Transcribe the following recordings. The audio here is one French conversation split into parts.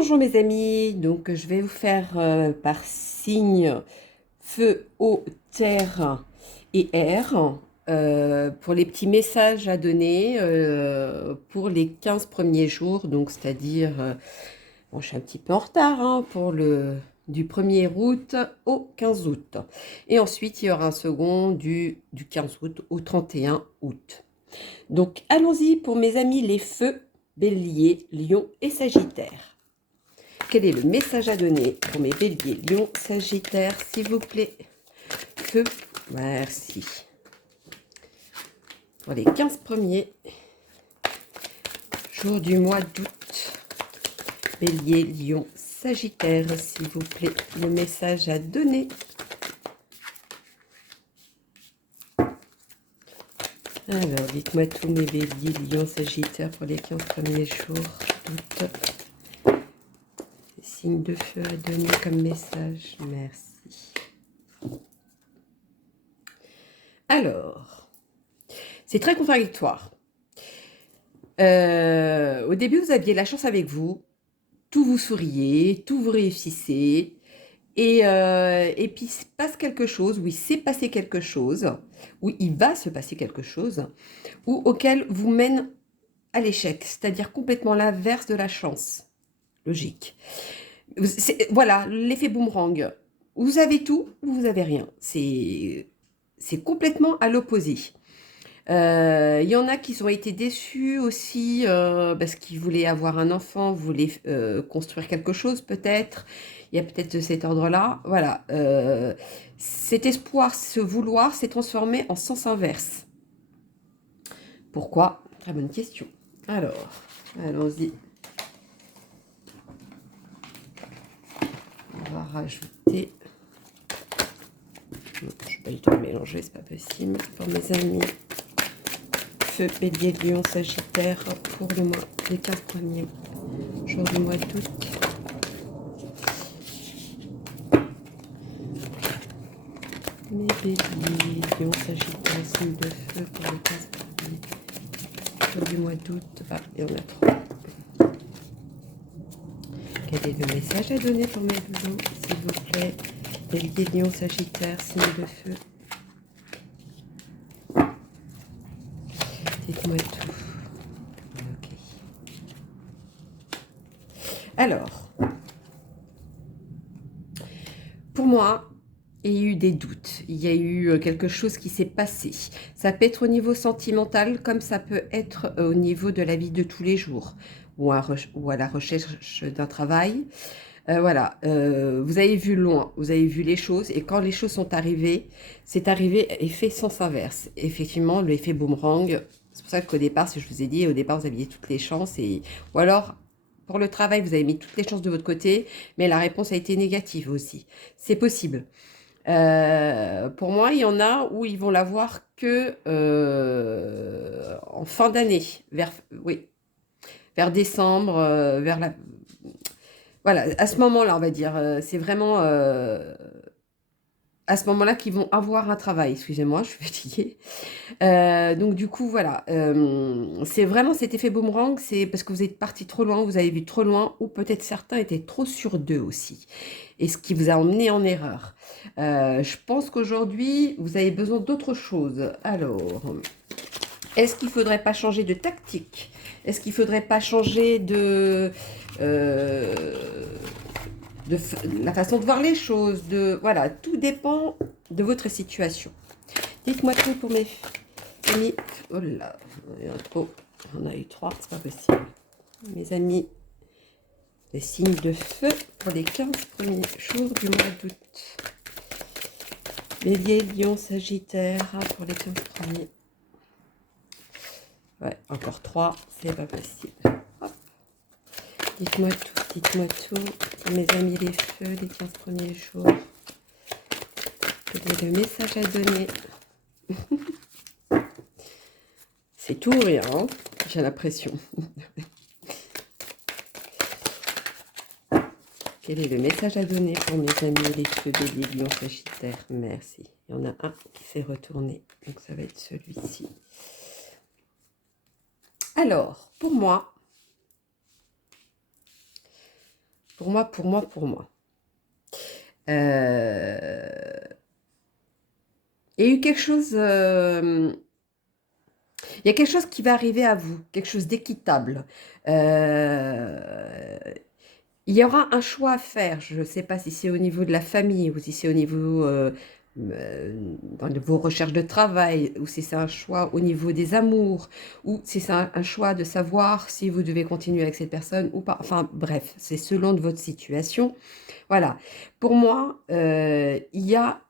Bonjour mes amis, donc je vais vous faire par signe feu, eau, terre et air pour les petits messages à donner pour les 15 premiers jours, donc c'est-à-dire, bon je suis un petit peu en retard hein, pour le du 1er août au 15 août. Et ensuite il y aura un second du 15 août au 31 août. Donc allons-y pour mes amis les feux, bélier, lion et sagittaire. Quel est le message à donner pour mes béliers, lions, sagittaires, s'il vous plaît? Feu, merci. Pour les 15 premiers jours du mois d'août, bélier, lion, sagittaire, s'il vous plaît, le message à donner. Alors, dites-moi tous mes béliers, lions, sagittaires pour les 15 premiers jours d'août. Signe de feu à donner comme message, merci. Alors, c'est très contradictoire. Au début, vous aviez la chance avec vous, tout vous souriez, tout vous réussissez, et puis il se passe quelque chose, ou il s'est passé quelque chose, ou il va se passer quelque chose, ou auquel vous mène à l'échec, c'est-à-dire complètement l'inverse de la chance. Logique. Voilà, l'effet boomerang. Vous avez tout ou vous avez rien. C'est complètement à l'opposé. Il y en a qui ont été déçus aussi parce qu'ils voulaient avoir un enfant, voulaient construire quelque chose peut-être. Il y a peut-être de cet ordre-là. Voilà. Cet espoir, ce vouloir s'est transformé en sens inverse. Pourquoi? Très bonne question. Alors, allons-y. On va rajouter... Je ne vais pas du tout le mélanger, c'est pas possible. Pour mes amis, feu, bélier, lion, sagittaire, pour le mois des 15 premiers jours du mois d'août. Mes béliers, lion, sagittaire, signe de feu pour les 15 premiers jours du mois d'août. Ah, il y en a trois. Quel est le message à donner pour mes lions, s'il vous plaît? Bélier, lion, sagittaire, signe de feu. Dites-moi tout. Ok. Alors, pour moi, il y a eu des doutes, il y a eu quelque chose qui s'est passé. Ça peut être au niveau sentimental, comme ça peut être au niveau de la vie de tous les jours, ou à la recherche d'un travail. Voilà, vous avez vu loin, vous avez vu les choses, et quand les choses sont arrivées, c'est arrivé effet sens inverse. Effectivement, l'effet boomerang, c'est pour ça qu'au départ, si je vous ai dit, au départ, vous aviez toutes les chances, ou alors, pour le travail, vous avez mis toutes les chances de votre côté, mais la réponse a été négative aussi. C'est possible. Pour moi, il y en a où ils vont l'avoir que en fin d'année, oui, vers décembre, voilà, à ce moment-là, on va dire, c'est vraiment à ce moment-là qu'ils vont avoir un travail. Excusez-moi, je suis fatiguée. Donc du coup, voilà, c'est vraiment cet effet boomerang, c'est parce que vous êtes parti trop loin, vous avez vu trop loin, ou peut-être certains étaient trop sûrs d'eux aussi, et ce qui vous a emmené en erreur. Je pense qu'aujourd'hui, vous avez besoin d'autre chose. Alors, est-ce qu'il ne faudrait pas changer de tactique? Est-ce qu'il ne faudrait pas changer euh, la façon de voir les choses? Voilà, tout dépend de votre situation. Dites-moi tout pour mes amis. Oh là, il y en a trop. On a eu trois, c'est pas possible. Mes amis, les signes de feu pour les 15 premiers jours du mois d'août. Bélier, lion, sagittaire pour les 15 premiers. Ouais, encore trois, c'est pas possible. Hop. Dites-moi tout pour mes amis les feux, les 15 premiers jours. Quel est le message à donner? C'est tout ou rien, hein, j'ai l'impression. Quel est le message à donner pour mes amis les feux, bélier, lion, sagittaire? Merci. Il y en a un qui s'est retourné, donc ça va être celui-ci. Alors, pour moi, Pour moi. Euh, Il y a eu quelque chose, il y a quelque chose qui va arriver à vous, quelque chose d'équitable. Euh, il y aura un choix à faire. Je ne sais pas si c'est au niveau de la famille ou si c'est au niveau de vos recherches de travail ou si c'est un choix au niveau des amours ou si c'est un choix de savoir si vous devez continuer avec cette personne ou pas. Enfin bref, c'est selon de votre situation. Voilà. Pour moi, il y a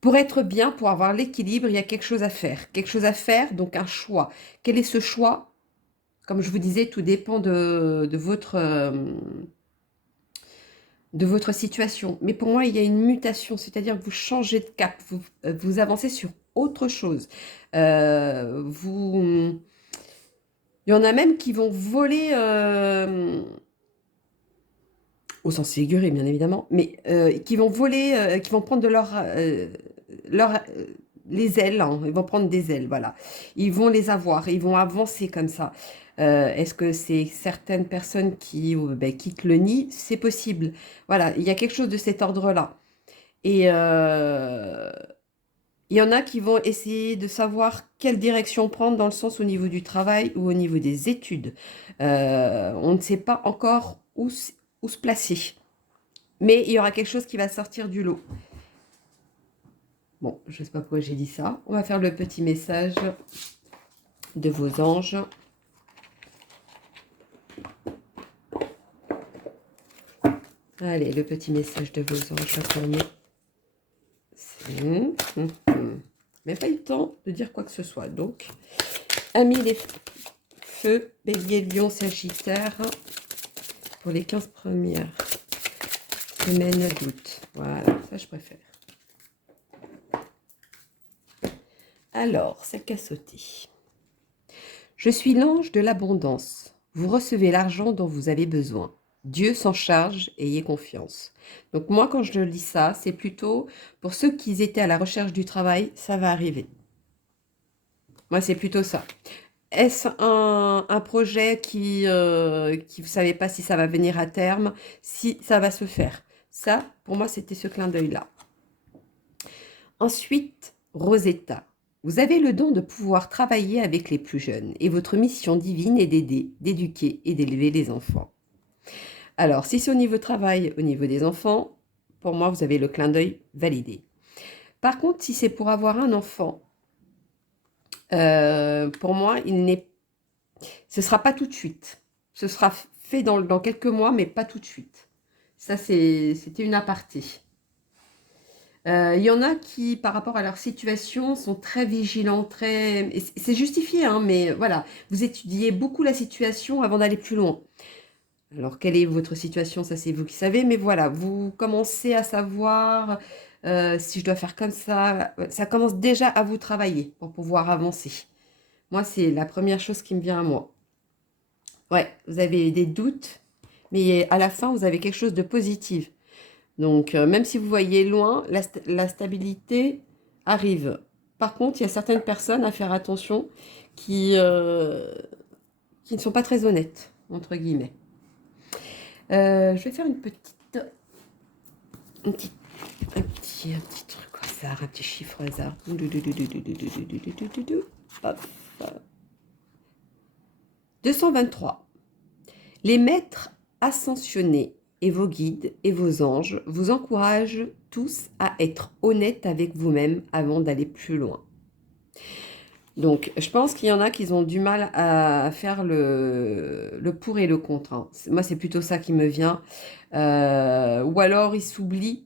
pour être bien, pour avoir l'équilibre, il y a quelque chose à faire. Quelque chose à faire, donc un choix. Quel est ce choix? Comme je vous disais, tout dépend de votre situation. Mais pour moi, il y a une mutation, c'est-à-dire que vous changez de cap, vous avancez sur autre chose. Il y en a même qui vont voler, au sens figuré bien évidemment, mais qui vont voler, qui vont prendre de les ailes, hein. Ils vont prendre des ailes, voilà. Ils vont les avoir, ils vont avancer comme ça. Est-ce que c'est certaines personnes qui ben, quittent le nid? C'est possible. Voilà, il y a quelque chose de cet ordre-là. Et il y en a qui vont essayer de savoir quelle direction prendre dans le sens au niveau du travail ou au niveau des études. On ne sait pas encore où se placer. Mais il y aura quelque chose qui va sortir du lot. Bon, je ne sais pas pourquoi j'ai dit ça. On va faire le petit message de vos anges. Allez, le petit message de vos anges. Mais pas eu le temps de dire quoi que ce soit. Donc, amis les feux, bélier, lion, sagittaire, pour les 15 premières semaines d'août. Voilà, ça je préfère. Alors, c'est qu'à sauter. Je suis l'ange de l'abondance. Vous recevez l'argent dont vous avez besoin. Dieu s'en charge, ayez confiance. Donc moi, quand je lis ça, c'est plutôt pour ceux qui étaient à la recherche du travail, ça va arriver. Moi, c'est plutôt ça. Est-ce un projet qui vous ne savez pas si ça va venir à terme, si ça va se faire? Ça, pour moi, c'était ce clin d'œil-là. Ensuite, Rosetta. Vous avez le don de pouvoir travailler avec les plus jeunes et votre mission divine est d'aider, d'éduquer et d'élever les enfants. Alors, si c'est au niveau travail, au niveau des enfants, pour moi, vous avez le clin d'œil validé. Par contre, si c'est pour avoir un enfant, pour moi, ce ne sera pas tout de suite. Ce sera fait dans quelques mois, mais pas tout de suite. Ça, c'était une aparté. Il y en a qui, par rapport à leur situation, sont très vigilants, très... C'est justifié, hein, mais voilà, vous étudiez beaucoup la situation avant d'aller plus loin. Alors, quelle est votre situation? Ça, c'est vous qui savez, mais voilà, vous commencez à savoir si je dois faire comme ça. Ça commence déjà à vous travailler pour pouvoir avancer. Moi, c'est la première chose qui me vient à moi. Ouais, vous avez des doutes, mais à la fin, vous avez quelque chose de positif. Donc, même si vous voyez loin, la stabilité arrive. Par contre, il y a certaines personnes à faire attention qui ne sont pas très honnêtes, entre guillemets. Je vais faire un petit, un petit truc au hasard, un petit chiffre au hasard. Hop. 223. Les maîtres ascensionnés et vos guides et vos anges vous encouragent tous à être honnêtes avec vous-même avant d'aller plus loin. Donc, je pense qu'il y en a qui ont du mal à faire le pour et le contre, hein. Moi, c'est plutôt ça qui me vient. Ou alors, ils s'oublient.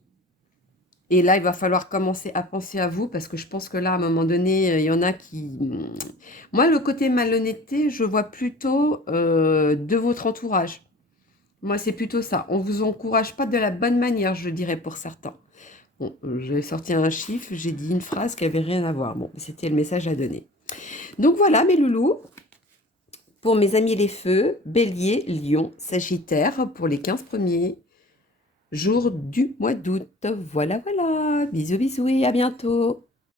Et là, il va falloir commencer à penser à vous parce que je pense que là, à un moment donné, il y en a qui... Moi, le côté malhonnêteté, je vois plutôt de votre entourage. Moi, c'est plutôt ça. On ne vous encourage pas de la bonne manière, je dirais, pour certains. Bon, j'ai sorti un chiffre, j'ai dit une phrase qui n'avait rien à voir. Bon, c'était le message à donner. Donc voilà, mes loulous, pour mes amis les feux, bélier, lion, sagittaire, pour les 15 premiers jours du mois d'août. Voilà, voilà. Bisous, bisous et à bientôt.